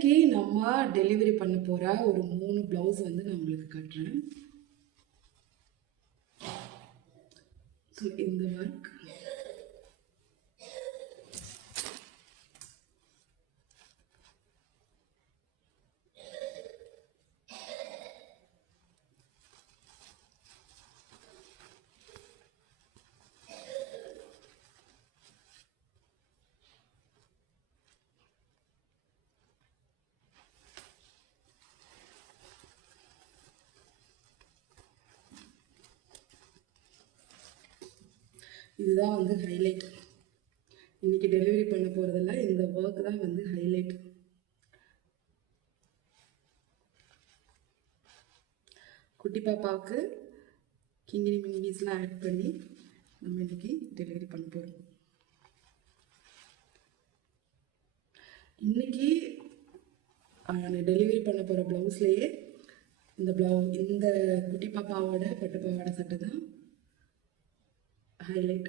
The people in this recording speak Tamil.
இன்னைக்கு நம்ம டெலிவரி பண்ண போகிற ஒரு 3 ப்ளவுஸ் வந்து நான் உங்களுக்கு காட்டுறேன். ஸோ இந்த ஒர்க் இதுதான் வந்து ஹைலைட். இன்னைக்கு டெலிவரி பண்ண போகிறதில்ல, இந்த ஒர்க் தான் வந்து ஹைலைட். குட்டி பாப்பாவுக்கு கிங்கினி மிங்கினிஸ்லாம் ஆட் பண்ணி நம்ம இன்னைக்கு டெலிவரி பண்ண போகிறோம். இன்னைக்கு டெலிவரி பண்ண போகிற ப்ளவுஸ்லேயே இந்த குட்டி பாப்பாவோட பட்டு பாவாடை சட்டை தான் ஹைலைட்.